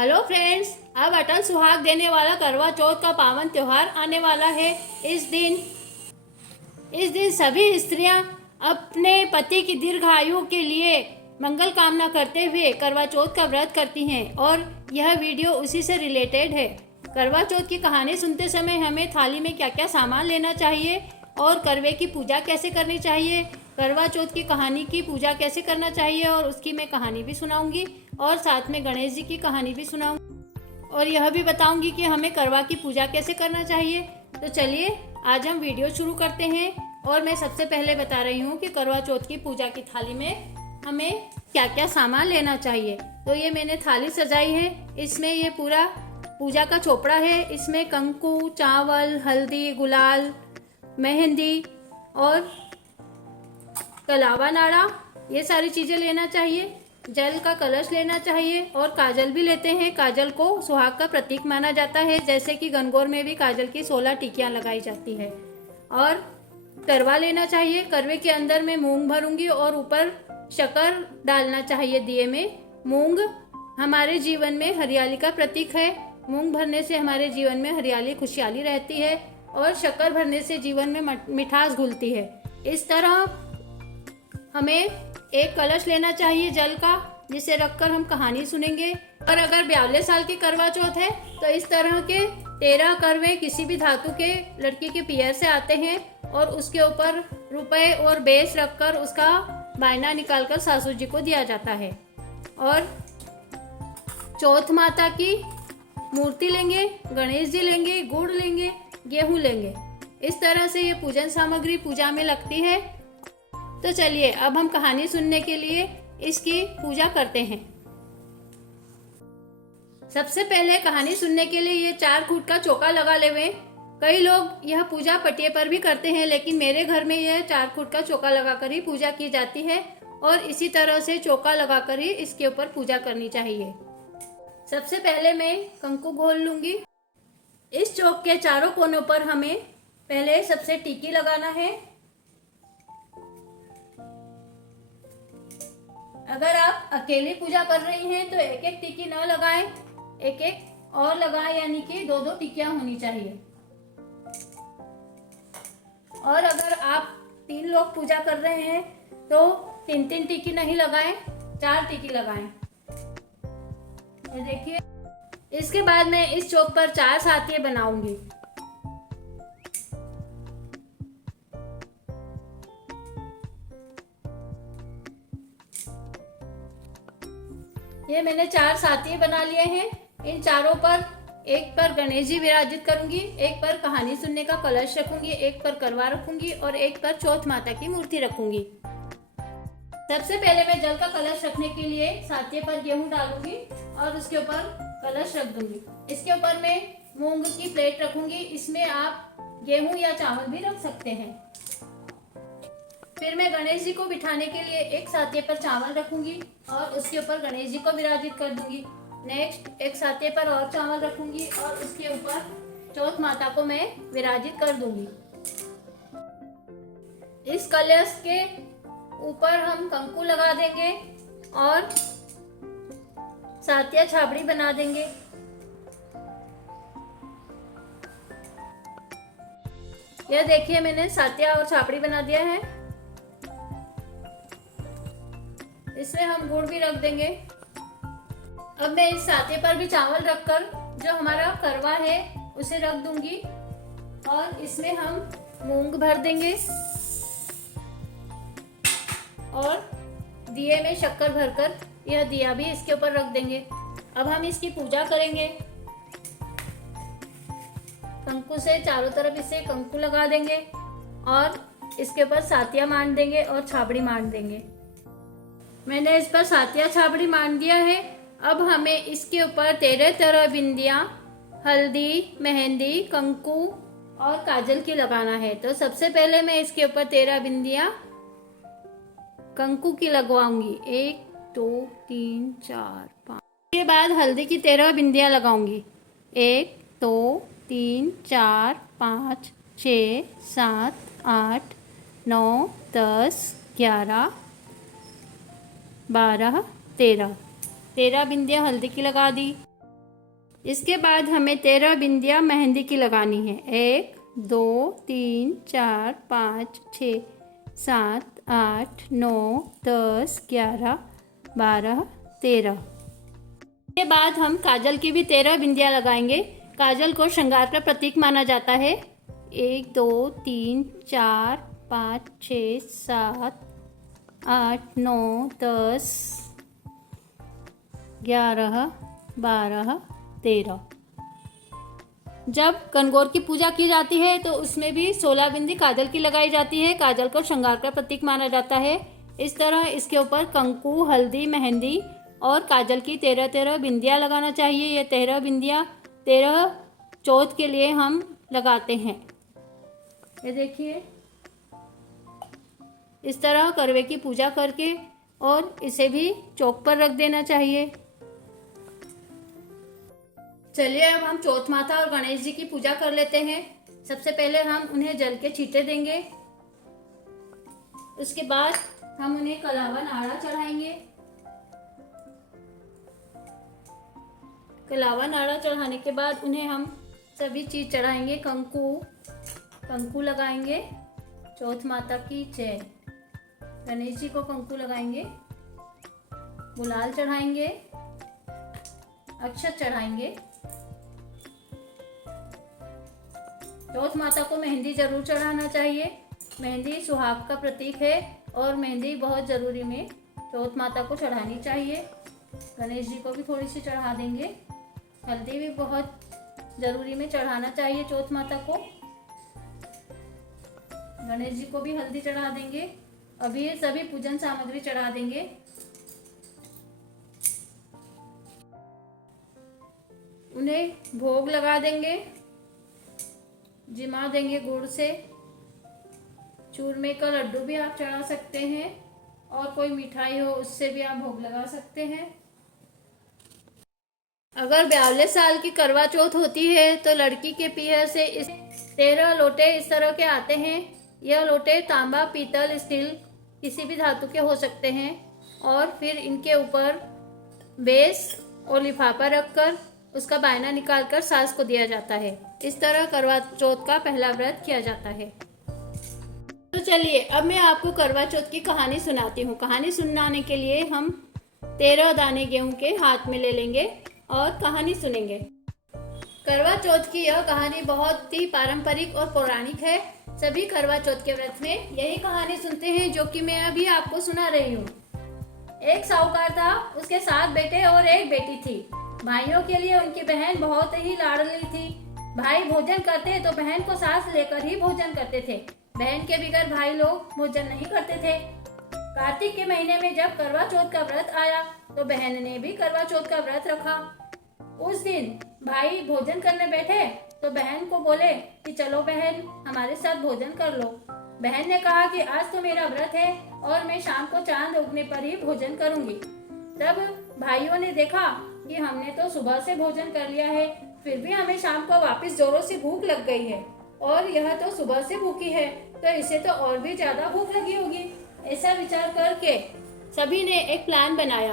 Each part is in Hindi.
हेलो फ्रेंड्स, अब अटल सुहाग देने वाला करवा चौथ का पावन त्योहार आने वाला है। इस दिन सभी स्त्रियां अपने पति की दीर्घायु के लिए मंगल कामना करते हुए करवा चौथ का व्रत करती हैं और यह वीडियो उसी से रिलेटेड है। करवा चौथ की कहानी सुनते समय हमें थाली में क्या क्या सामान लेना चाहिए और करवे की पूजा कैसे करनी चाहिए, करवा चौथ की कहानी की पूजा कैसे करना चाहिए और उसकी मैं कहानी भी सुनाऊंगी और साथ में गणेश जी की कहानी भी सुनाऊंगी और यह भी बताऊंगी कि हमें करवा की पूजा कैसे करना चाहिए। तो चलिए आज हम वीडियो शुरू करते हैं। और मैं सबसे पहले बता रही हूँ कि करवा चौथ की पूजा की थाली में हमें क्या क्या सामान लेना चाहिए। तो ये मैंने थाली सजाई है, इसमें ये पूरा पूजा का चोपड़ा है। इसमें कंकु, चावल, हल्दी, गुलाल, मेहंदी और कलावा नाड़ा, ये सारी चीज़ें लेना चाहिए। जल का कलश लेना चाहिए और काजल भी लेते हैं। काजल को सुहाग का प्रतीक माना जाता है, जैसे कि गणगौर में भी काजल की 16 टिकियाँ लगाई जाती है। और करवा लेना चाहिए। करवे के अंदर मैं मूंग भरूंगी और ऊपर शक्कर डालना चाहिए दिए में। मूंग हमारे जीवन में हरियाली का प्रतीक है। मूंग भरने से हमारे जीवन में हरियाली खुशहाली रहती है और शक्कर भरने से जीवन में मिठास घुलती है। इस तरह हमें एक कलश लेना चाहिए जल का, जिसे रखकर हम कहानी सुनेंगे। और अगर 42 साल की करवा चौथ है तो इस तरह के 13 करवे किसी भी धातु के लड़की के पियर से आते हैं और उसके ऊपर रुपए और बेस रखकर उसका बायना निकालकर सासू जी को दिया जाता है। और चौथ माता की मूर्ति लेंगे, गणेश जी लेंगे, गुड़ लेंगे, गेहूं लेंगे। इस तरह से ये पूजन सामग्री पूजा में लगती है। तो चलिए अब हम कहानी सुनने के लिए इसकी पूजा करते हैं। सबसे पहले कहानी सुनने के लिए ये 4 फुट का चौका लगा लेवे। कई लोग यह पूजा पटिये पर भी करते हैं, लेकिन मेरे घर में यह 4 फुट का चौका लगाकर ही पूजा की जाती है और इसी तरह से चौका लगाकर ही इसके ऊपर पूजा करनी चाहिए। सबसे पहले मैं कंकु घोल लूंगी। इस चौक के चारों कोनों पर हमें पहले सबसे टिकी लगाना है। अगर आप अकेले पूजा कर रही हैं तो एक एक टिकी न लगाएं, एक एक और लगाएं, यानी कि 2-2 टिकियां होनी चाहिए। और अगर आप 3 लोग पूजा कर रहे हैं तो 3-3 टिकी नहीं लगाएं, 4 टिकी लगाएं। ये देखिए, इसके बाद मैं इस चौक पर 4 साथिये बनाऊंगी। ये मैंने 4 साथिये बना लिए हैं। इन चारों पर, एक पर गणेश जी विराजित करूंगी, एक पर कहानी सुनने का कलश रखूंगी, एक पर करवा रखूंगी और एक पर चौथ माता की मूर्ति रखूंगी। सबसे पहले मैं जल का कलश रखने के लिए साथिये पर गेहूं डालूंगी और उसके ऊपर कलश रख दूंगी। इसके ऊपर मैं मूंग की प्लेट रखूंगी। इसमें आप गेहूं या चावल भी रख सकते हैं। फिर मैं गणेश जी को बिठाने के लिए एक साथिये पर चावल रखूंगी और उसके ऊपर गणेश जी को विराजित कर दूंगी। नेक्स्ट एक साथिये पर और चावल रखूंगी और उसके ऊपर चौथ माता को मैं विराजित कर दूंगी। इस कलश के ऊपर हम कंकु लगा देंगे और सातिया छाबड़ी बना देंगे। यह देखिए, मैंने सातिया और छाबड़ी बना दिया है। इसमें हम गुड़ भी रख देंगे। अब मैं इस साथे पर भी चावल रखकर जो हमारा करवा है उसे रख दूंगी और इसमें हम मूंग भर देंगे और दिए में शक्कर भरकर यह दिया भी इसके ऊपर रख देंगे। अब हम इसकी पूजा करेंगे। कंकु से चारों तरफ इसे कंकु लगा देंगे और इसके ऊपर सातिया मान देंगे और छाबड़ी मान देंगे। मैंने इस पर सातिया छाबड़ी मान दिया है। अब हमें इसके ऊपर 13 बिंदियां हल्दी, मेहंदी, कंकु और काजल की लगाना है। तो सबसे पहले मैं इसके ऊपर 13 बिंदियां कंकु की लगवाऊंगी। 1 2 3 4 5। इसके बाद हल्दी की 13 बिंदियां लगाऊंगी। 1 2 3 4 5 6 7 8 9 10 11 12 13 बिंदियां हल्दी की लगा दी। इसके बाद हमें 13 बिंदियाँ मेहंदी की लगानी है। 1 2 3 4 5 6 7 8 9 10 11 12 13। इसके बाद हम काजल की भी 13 बिंदियाँ लगाएंगे। काजल को श्रृंगार का प्रतीक माना जाता है। 1 2 3 4 5 6 7 8 9 10 11 12 13। जब गणगौर की पूजा की जाती है तो उसमें भी 16 बिंदी काजल की लगाई जाती है। काजल को श्रृंगार का प्रतीक माना जाता है। इस तरह इसके ऊपर कंकु, हल्दी, मेहंदी और काजल की 13 बिंदियाँ लगाना चाहिए। ये 13 बिंदियाँ 13 चौथ के लिए हम लगाते हैं। ये देखिए, इस तरह करवे की पूजा करके और इसे भी चौक पर रख देना चाहिए। चलिए अब हम चौथ माता और गणेश जी की पूजा कर लेते हैं। सबसे पहले हम उन्हें जल के छींटे देंगे। उसके बाद हम उन्हें कलावा नाड़ा चढ़ाएंगे। कलावा नाड़ा चढ़ाने के बाद उन्हें हम सभी चीज चढ़ाएंगे। कंकु लगाएंगे। चौथ माता की जय। गणेश जी को कंकु लगाएंगे, गुलाल चढ़ाएंगे, अक्षत चढ़ाएंगे। चौथ माता को मेहंदी जरूर चढ़ाना चाहिए। मेहंदी सुहाग का प्रतीक है और मेहंदी बहुत ज़रूरी में चौथ माता को चढ़ानी चाहिए। गणेश जी को भी थोड़ी सी चढ़ा देंगे। हल्दी भी बहुत ज़रूरी में चढ़ाना चाहिए चौथ माता को। गणेश जी को भी हल्दी चढ़ा देंगे। अभी ये सभी पूजन सामग्री चढ़ा देंगे। उन्हें भोग लगा देंगे, जिमा देंगे गुड़ से। चूरमे का लड्डू भी आप चढ़ा सकते हैं और कोई मिठाई हो उससे भी आप भोग लगा सकते हैं। अगर 42 साल की करवा चौथ होती है तो लड़की के पीहर से इस 13 लोटे इस तरह के आते हैं। यह लोटे तांबा, पीतल, स्टील किसी भी धातु के हो सकते हैं और फिर इनके ऊपर बेस और लिफाफा रखकर उसका बायना निकालकर सास को दिया जाता है। इस तरह करवा चौथ का पहला व्रत किया जाता है। तो चलिए अब मैं आपको करवा चौथ की कहानी सुनाती हूँ। कहानी सुनाने के लिए हम 13 दाने गेहूं के हाथ में ले लेंगे और कहानी सुनेंगे। करवा चौथ की यह कहानी बहुत ही पारंपरिक और पौराणिक है। सभी करवा चौथ के व्रत में यही कहानी सुनते हैं जो कि मैं अभी आपको सुना रही हूँ। एक साहूकार था, उसके 7 बेटे और 1 बेटी थी। भाइयों के लिए उनकी बहन बहुत ही लाडली थी। भाई भोजन करते तो बहन को साथ लेकर ही भोजन करते थे। बहन के बगैर भाई लोग भोजन नहीं करते थे। कार्तिक के महीने में जब करवा चौथ का व्रत आया तो बहन ने भी करवा चौथ का व्रत रखा। उस दिन भाई भोजन करने बैठे तो बहन को बोले कि चलो बहन, हमारे साथ भोजन कर लो। बहन ने कहा कि आज तो मेरा व्रत है और मैं शाम को चांद उगने पर ही भोजन करूंगी। तब भाइयों ने देखा कि हमने तो सुबह से भोजन कर लिया है, फिर भी हमें शाम को वापस जोरों से भूख लग गई है और यह तो सुबह से भूखी है तो इसे तो और भी ज्यादा भूख लगी होगी। ऐसा विचार करके सभी ने एक प्लान बनाया।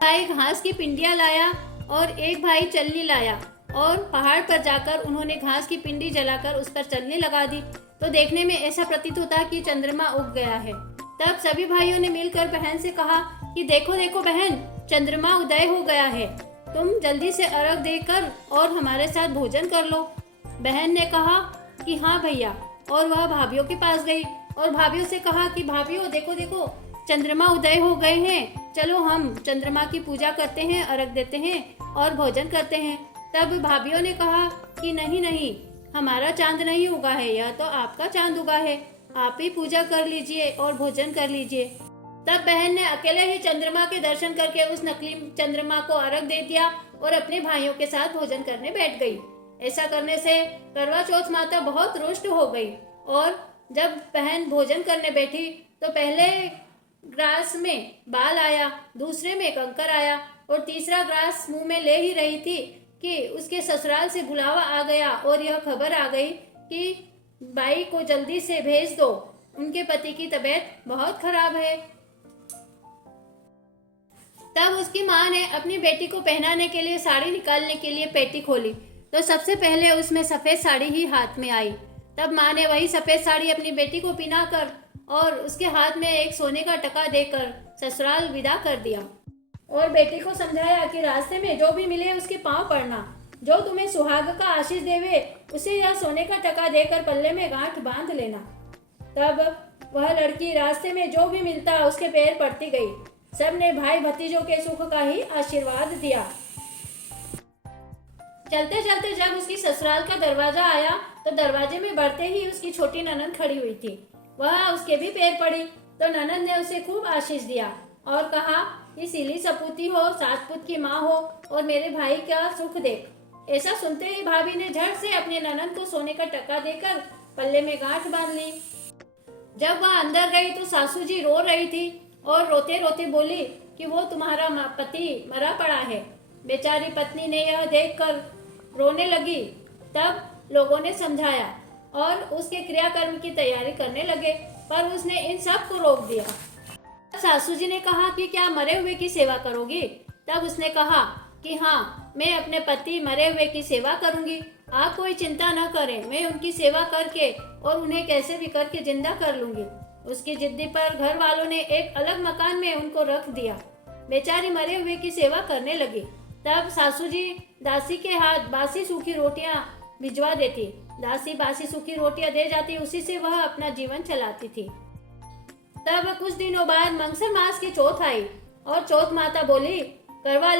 भाई घास की पिंडियां लाया और एक भाई चलनी लाया और पहाड़ पर जाकर उन्होंने घास की पिंडी जलाकर उस पर चलनी लगा दी तो देखने में ऐसा प्रतीत होता कि चंद्रमा उग गया है। तब सभी भाइयों ने मिलकर बहन से कहा कि देखो देखो बहन, चंद्रमा उदय हो गया है, तुम जल्दी से अर्घ देकर और हमारे साथ भोजन कर लो। बहन ने कहा कि हाँ भैया, और वह भाभीियों के पास गई और भाभीियों से कहा कि भाभीियों देखो देखो, चंद्रमा उदय हो गए हैं, चलो हम चंद्रमा की पूजा करते हैं, अर्घ देते हैं और भोजन करते हैं। तब भाभीियों ने कहा कि नहीं नहीं, हमारा चांद नहीं उगा है, यह तो आपका चांद उगा है, आप ही पूजा कर लीजिए और भोजन कर लीजिए। तब बहन ने अकेले ही चंद्रमा के दर्शन करके उस नकली चंद्रमा को अर्घ दे दिया और अपने भाइयों के साथ भोजन करने बैठ गई। ऐसा करने से करवा चौथ माता बहुत रुष्ट हो गई और जब बहन भोजन करने बैठी तो पहले ग्रास में बाल आया, दूसरे में कंकर आया और तीसरा ग्रास मुंह में ले ही रही थी कि उसके ससुराल से बुलावा आ गया और यह खबर आ गई कि बाई को जल्दी से भेज दो, उनके पति की तबीयत बहुत खराब है। तब उसकी माँ ने अपनी बेटी को पहनाने के लिए साड़ी निकालने के लिए पेटी खोली तो सबसे पहले उसमें सफ़ेद साड़ी ही हाथ में आई। तब माँ ने वही सफ़ेद साड़ी अपनी बेटी को पहनाकर और उसके हाथ में एक सोने का टका देकर ससुराल विदा कर दिया और बेटी को समझाया कि रास्ते में जो भी मिले उसके पांव पड़ना, जो तुम्हें सुहाग का आशीष देवे उसे यह सोने का टका देकर पल्ले में गांठ बांध लेना। तब वह लड़की रास्ते में जो भी मिलता उसके पैर पड़ती गई। सबने भाई भतीजों के सुख का ही आशीर्वाद दिया। चलते चलते जब उसकी ससुराल का दरवाजा आया तो दरवाजे में बढ़ते ही उसकी छोटी ननद खड़ी हुई थी। वह उसके भी पैर पड़ी तो ननद ने उसे खूब आशीष दिया और कहा कि सीली सपूती हो, सात पुत की माँ हो और मेरे भाई का सुख देख। ऐसा सुनते ही भाभी ने झट से अपने ननद को सोने का टका देकर पल्ले में गांठ बांध ली। जब वह अंदर गई तो सासू जी रो रही थी और रोते रोते बोली कि वो तुम्हारा पति मरा पड़ा है। बेचारी पत्नी ने यह देखकर रोने लगी। तब लोगों ने समझाया और उसके क्रियाकर्म की तैयारी करने लगे, पर उसने इन सब को रोक दिया। सासू जी ने कहा कि क्या मरे हुए की सेवा करोगी? तब उसने कहा कि हाँ, मैं अपने पति मरे हुए की सेवा करूंगी। आप कोई चिंता न करें, मैं उनकी सेवा करके और उन्हें कैसे भी करके जिंदा कर लूंगी। उसकी जिद्दी पर घर वालों ने एक अलग मकान में उनको रख दिया। बेचारी मरे हुए की सेवा करने लगी। तब सासू जी दासी के हाथ बासी सूखी रोटियां भिजवा देती। दासी बासी सूखी रोटियां दे जाती, उसी से वह अपना जीवन चलाती थी। तब कुछ दिनों बाद मंगसर मास की चौथ आई और चौथ माता बोली, करवा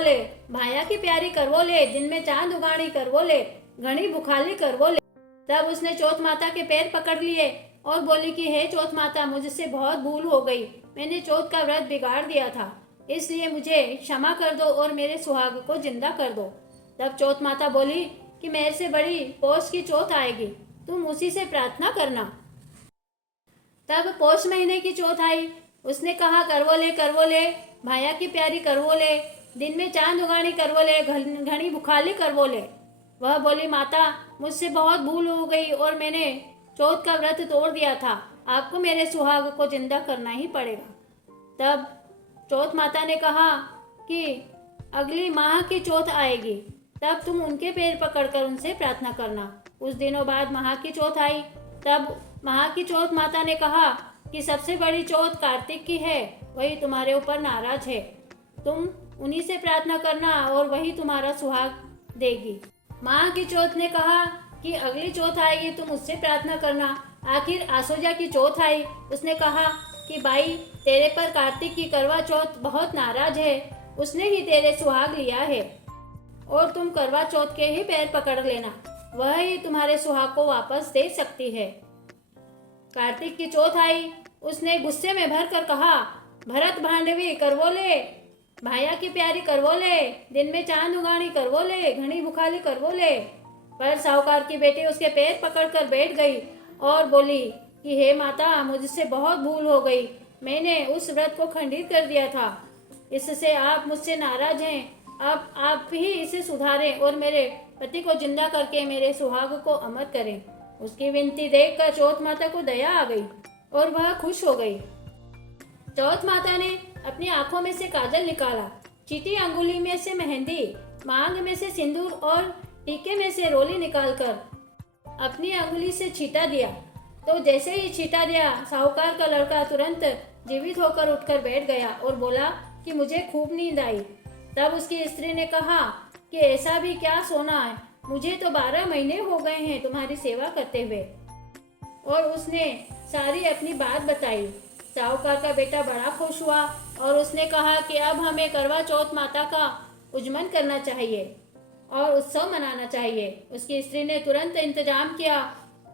ले भाया की प्यारी करवो ले, दिन में चांद उगाड़ी करवो ले, घनी बुखाली करवो ले। तब उसने चौथ माता के पैर पकड़ लिए और बोली कि हे चौथ माता, मुझसे बहुत भूल हो गई। मैंने चौथ का व्रत बिगाड़ दिया था, इसलिए मुझे क्षमा कर दो और मेरे सुहाग को जिंदा कर दो। तब चौथ माता बोली कि मेरे से बड़ी पौष की चौथ आएगी, तुम उसी से प्रार्थना करना। तब पौष महीने की चौथ आई। उसने कहा, करवो ले भाया की प्यारी करवो ले, दिन में चांद उगानी करवो ले, घनी बुखाली करवो ले। वह बोली, माता मुझसे बहुत भूल हो गई और मैंने चौथ का व्रत तोड़ दिया था, आपको मेरे सुहाग को जिंदा करना ही पड़ेगा। तब चौथ माता ने कहा कि अगली माह की चौथ आएगी, तब तुम उनके पैर पकड़कर उनसे प्रार्थना करना। कुछ दिनों बाद माह की चौथ आई। तब माह की चौथ माता ने कहा कि सबसे बड़ी चौथ कार्तिक की है, वही तुम्हारे ऊपर नाराज है, तुम उन्हीं से प्रार्थना करना और वही तुम्हारा सुहाग देगी। माह की चौथ ने कहा कि अगली चौथ आएगी, तुम उससे प्रार्थना करना। आखिर आसोजा की चौथ आई। उसने कहा कि भाई, तेरे पर कार्तिक की करवा चौथ बहुत नाराज है, उसने ही तेरे सुहाग लिया है और तुम करवा चौथ के ही पैर पकड़ लेना, वह ही तुम्हारे सुहाग को वापस दे सकती है। कार्तिक की चौथ आई। उसने गुस्से में भर कर कहा, भरत भांडवी करवो ले, भाया की प्यारी करवो ले, दिन में चांद उगानी करवो ले, घनी बुखाली करवो ले। पर साहूकार की बेटी उसके पैर पकड़कर बैठ गई और बोली कि हे माता, मुझसे बहुत भूल हो गई, मैंने उस व्रत को खंडित कर दिया था, इससे आप मुझसे नाराज हैं। अब आप ही इसे सुधारें और मेरे पति को जिंदा करके मेरे सुहाग को अमर करें। उसकी विनती देखकर चौथ माता को दया आ गई और वह खुश हो गई। चौथ माता ने अपनी आंखों में से काजल निकाला, चीटी अंगुली में से मेहंदी, मांग में से सिंदूर और टीके में से रोली निकालकर अपनी अंगुली से छींटा दिया। तो जैसे ही छींटा दिया, साहूकार का लड़का तुरंत जीवित होकर उठकर बैठ गया और बोला कि मुझे खूब नींद आई। तब उसकी स्त्री ने कहा कि ऐसा भी क्या सोना है, मुझे तो 12 महीने हो गए हैं तुम्हारी सेवा करते हुए। और उसने सारी अपनी बात बताई। साहूकार का बेटा बड़ा खुश हुआ और उसने कहा कि अब हमें करवा चौथ माता का उज्जमन करना चाहिए और उत्सव मनाना चाहिए। उसकी स्त्री ने तुरंत इंतजाम किया,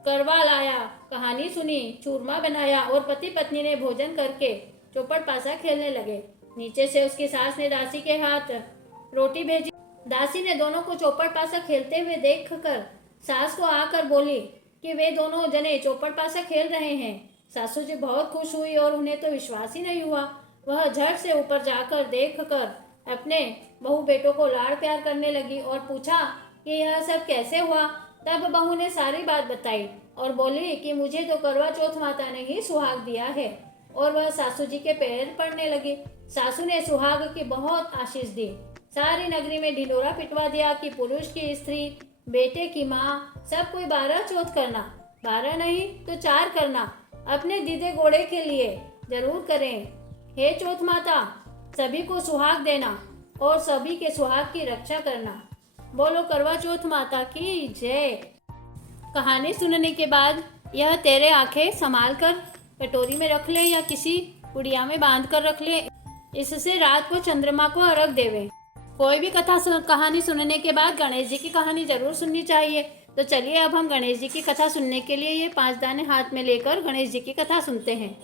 करवा लाया, कहानी सुनी, चूरमा बनाया और पति पत्नी ने भोजन करके चौपड़ पासा खेलने लगे। नीचे से उसकी सास ने दासी के हाथ रोटी भेजी। दासी ने दोनों को चौपड़ पासा खेलते हुए देखकर सास को आकर बोली कि वे दोनों जने चौपड़ पासा खेल रहे हैं। सासू जी बहुत खुश हुई और उन्हें तो विश्वास ही नहीं हुआ। वह झट से ऊपर जाकर देखकर अपने बहू बेटों को लाड़ प्यार करने लगी और पूछा कि यह सब कैसे हुआ। तब बहू ने सारी बात बताई और बोली कि मुझे तो करवा चौथ माता ने ही सुहाग दिया है, और वह सासू जी के पैर पड़ने लगे। सासू ने सुहाग की बहुत आशीष दी। सारी नगरी में ढिंढोरा पिटवा दिया कि पुरुष की स्त्री, बेटे की माँ, सब कोई 12 चौथ करना, 12 नहीं तो 4 करना, अपने दीदे घोड़े के लिए जरूर करें। हे चौथ माता, सभी को सुहाग देना और सभी के सुहाग की रक्षा करना। बोलो करवा चौथ माता की जय। कहानी सुनने के बाद यह तेरे आंखें संभाल कर कटोरी में रख ले या किसी पुड़िया में बांध कर रख ले। इससे रात को चंद्रमा को अर्घ देवे। कोई भी कहानी सुनने के बाद गणेश जी की कहानी जरूर सुननी चाहिए। तो चलिए अब हम गणेश जी की कथा सुनने के लिए ये 5 दाने हाथ में लेकर गणेश जी की कथा सुनते हैं।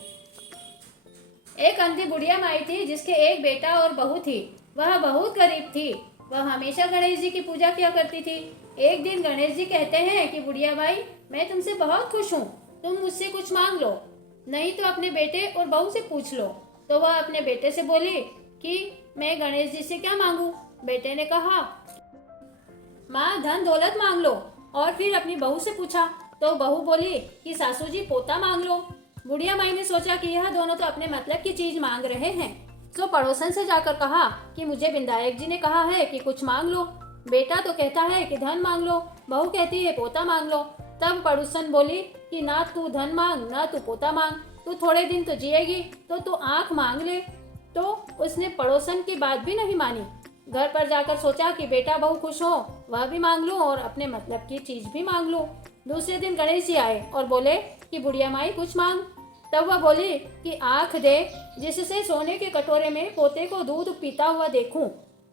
एक अंधी बुढ़िया माई थी जिसके एक बेटा और बहू थी। वह बहुत गरीब थी। वह हमेशा गणेश जी की पूजा किया करती थी। एक दिन गणेश जी कहते हैं कि बुढ़िया भाई, मैं तुमसे बहुत खुश हूँ, तुम मुझसे कुछ मांग लो, नहीं तो अपने बेटे और बहू से पूछ लो। तो वह अपने बेटे से बोली कि मैं गणेश जी से क्या मांगू। बेटे ने कहा, माँ धन दौलत मांग लो। और फिर अपनी बहू से पूछा तो बहू बोली कि सासू जी पोता मांग लो। बुढ़िया माई ने सोचा कि यह दोनों तो अपने मतलब की चीज मांग रहे हैं, तो पड़ोसन से जाकर कहा कि मुझे विधायक जी ने कहा है कि कुछ मांग लो। बेटा तो कहता है कि धन मांग लो, बहू कहती है पोता मांग लो। तब पड़ोसन बोली कि ना तू धन मांग ना तू पोता मांग, तू थोड़े दिन तो जिएगी तो तू आंख मांग ले। तो उसने पड़ोसन की बात भी नहीं मानी। घर पर जाकर सोचा कि बेटा बहू खुश हो, वह भी मांग लूं और अपने मतलब की चीज भी मांग लूं। दूसरे दिन गणेश जी आए और बोले कि बुढ़िया माई कुछ मांग। तब वह बोली कि आंख दे जिससे सोने के कटोरे में पोते को दूध पीता हुआ देखूं,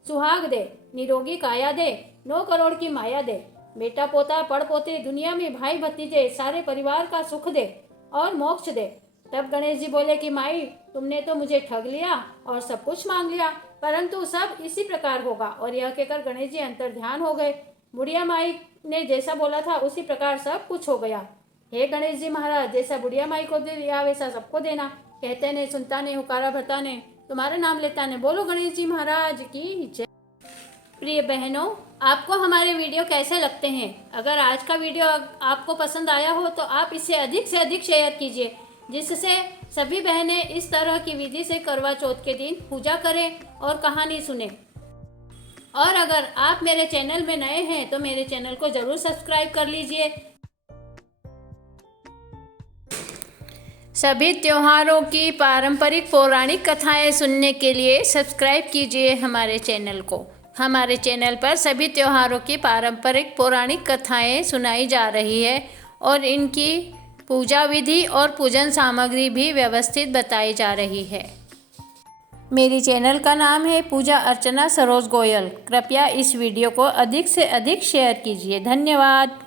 सुहाग दे, निरोगी काया दे, 9 करोड़ की माया दे, बेटा पोता पड़ पोते दुनिया में भाई भतीजे सारे परिवार का सुख दे और मोक्ष दे। तब गणेश जी बोले कि माई, तुमने तो मुझे ठग लिया और सब कुछ मांग लिया, परंतु सब इसी प्रकार होगा। और यह कहकर गणेश जी अंतर ध्यान हो गए। बुढ़िया माई ने जैसा बोला था उसी प्रकार सब कुछ हो गया। हे गणेश जी महाराज, जैसा बुढ़िया माई को दिया वैसा सबको देना। कहते ने सुनता ने हुकारा भरता ने, तुम्हारा नाम लेता ने। बोलो गणेश जी महाराज की जय। प्रिय बहनों, आपको हमारे वीडियो कैसे लगते हैं? अगर आज का वीडियो आपको पसंद आया हो तो आप इसे अधिक से अधिक शेयर कीजिए, जिससे सभी बहनें इस तरह की विधि से करवा चौथ के दिन पूजा करें और कहानी सुने। और अगर आप मेरे चैनल में नए हैं तो मेरे चैनल को जरूर सब्सक्राइब कर लीजिए। सभी त्योहारों की पारंपरिक पौराणिक कथाएं सुनने के लिए सब्सक्राइब कीजिए हमारे चैनल को। हमारे चैनल पर सभी त्योहारों की पारंपरिक पौराणिक कथाएं सुनाई जा रही है और इनकी पूजा विधि और पूजन सामग्री भी व्यवस्थित बताई जा रही है। मेरी चैनल का नाम है पूजा अर्चना सरोज गोयल। कृपया इस वीडियो को अधिक से अधिक शेयर कीजिए। धन्यवाद।